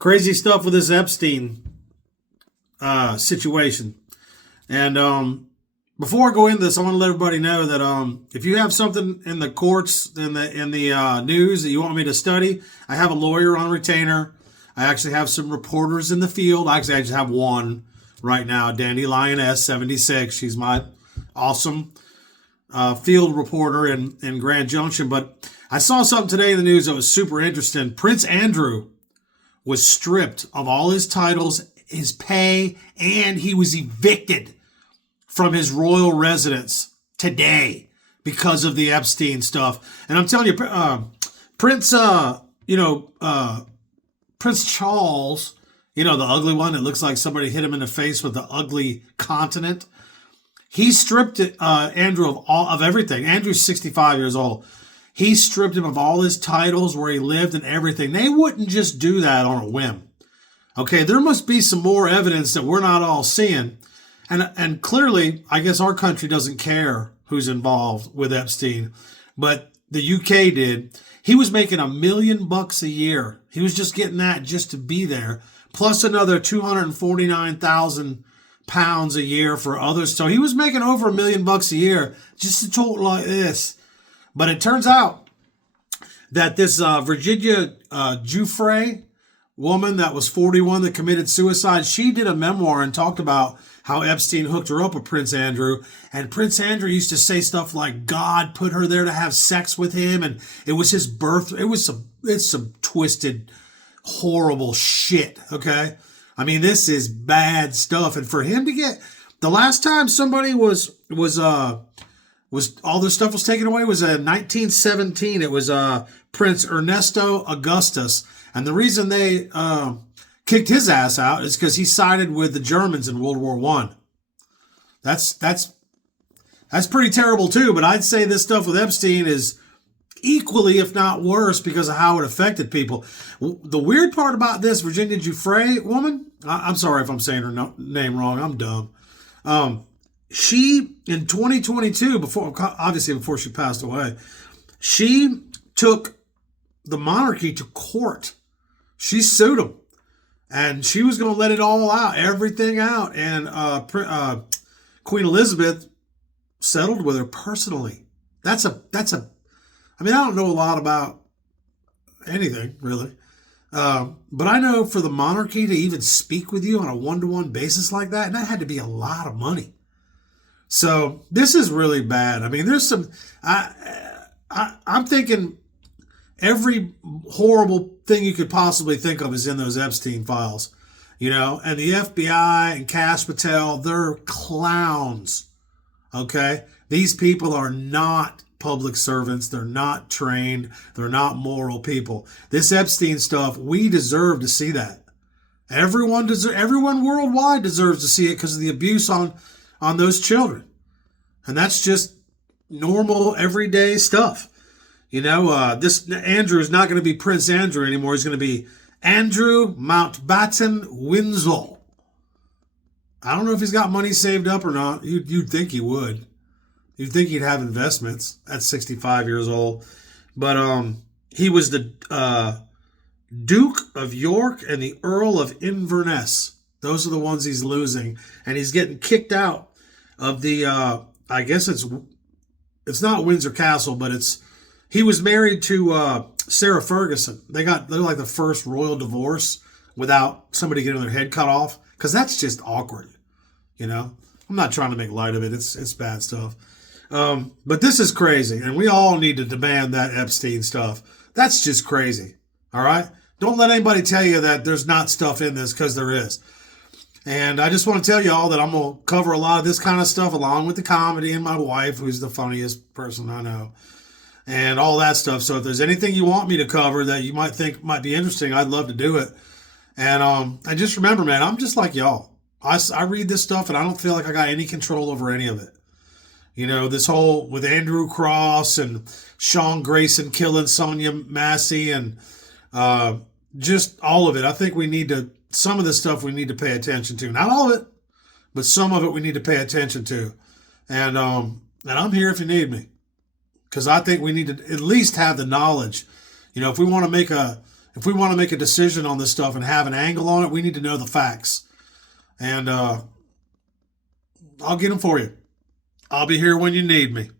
Crazy stuff with this Epstein situation. And before I go into this, I want to let everybody know that if you have something in the courts, in the news that you want me to study, I have a lawyer on retainer. I actually have some reporters in the field. Actually, I just have one right now, Dandelion S76. She's my awesome field reporter in Grand Junction. But I saw something today in the news that was super interesting. Prince Andrew was stripped of all his titles, his pay, and he was evicted from his royal residence today because of the Epstein stuff. And I'm telling you, Prince Charles, the ugly one that looks like somebody hit him in the face with the ugly continent. He stripped Andrew of everything. Andrew's 65 years old. He stripped him of all his titles, where he lived, and everything. They wouldn't just do that on a whim. Okay, there must be some more evidence that we're not all seeing. And clearly, I guess our country doesn't care who's involved with Epstein, but the UK did. He was making $1 million a year. He was just getting that just to be there, plus another 249,000 pounds a year for others. So he was making over $1 million a year just to talk like this. But it turns out that this Virginia Giuffre woman that was 41 that committed suicide, she did a memoir and talked about how Epstein hooked her up with Prince Andrew. And Prince Andrew used to say stuff like God put her there to have sex with him, and it was his birth. It's some twisted, horrible shit, okay? I mean, this is bad stuff. And for him to get, the last time somebody was all this stuff was taken away was in 1917. It was Prince Ernesto Augustus. And the reason they kicked his ass out is because he sided with the Germans in World War I. That's pretty terrible too, but I'd say this stuff with Epstein is equally, if not worse, because of how it affected people. The weird part about this Virginia Giuffre woman, I'm sorry if I'm saying her name wrong, I'm dumb. She, in 2022, before she passed away, she took the monarchy to court. She sued them. And she was going to let it all out, everything out. And Queen Elizabeth settled with her personally. I don't know a lot about anything, really. But I know for the monarchy to even speak with you on a one-to-one basis like that, and that had to be a lot of money. So this is really bad. I mean, there's some, I'm thinking every horrible thing you could possibly think of is in those Epstein files, and the FBI and Cash Patel, they're clowns. Okay. These people are not public servants. They're not trained. They're not moral people. This Epstein stuff, we deserve to see that. Everyone worldwide deserves to see it because of the abuse on those children. And that's just normal, everyday stuff. This Andrew is not going to be Prince Andrew anymore. He's going to be Andrew Mountbatten Windsor. I don't know if he's got money saved up or not. You'd think he would. You'd think he'd have investments at 65 years old. But he was the Duke of York and the Earl of Inverness. Those are the ones he's losing. And he's getting kicked out of the, I guess it's not Windsor Castle, but he was married to Sarah Ferguson. They're like the first royal divorce without somebody getting their head cut off, because that's just awkward. I'm not trying to make light of it. It's bad stuff. But this is crazy, and we all need to demand that Epstein stuff. That's just crazy. All right? Don't let anybody tell you that there's not stuff in this, because there is. And I just want to tell you all that I'm going to cover a lot of this kind of stuff along with the comedy and my wife, who's the funniest person I know, and all that stuff. So if there's anything you want me to cover that you might think might be interesting, I'd love to do it. And just remember, man, I'm just like y'all. I read this stuff and I don't feel like I got any control over any of it. This whole with Andrew Cross and Sean Grayson killing Sonia Massey and just all of it. I think some of this stuff we need to pay attention to. Not all of it, but some of it we need to pay attention to. And I'm here if you need me, because I think we need to at least have the knowledge. If we want to make a If we want to make a decision on this stuff and have an angle on it, we need to know the facts. And I'll get them for you. I'll be here when you need me.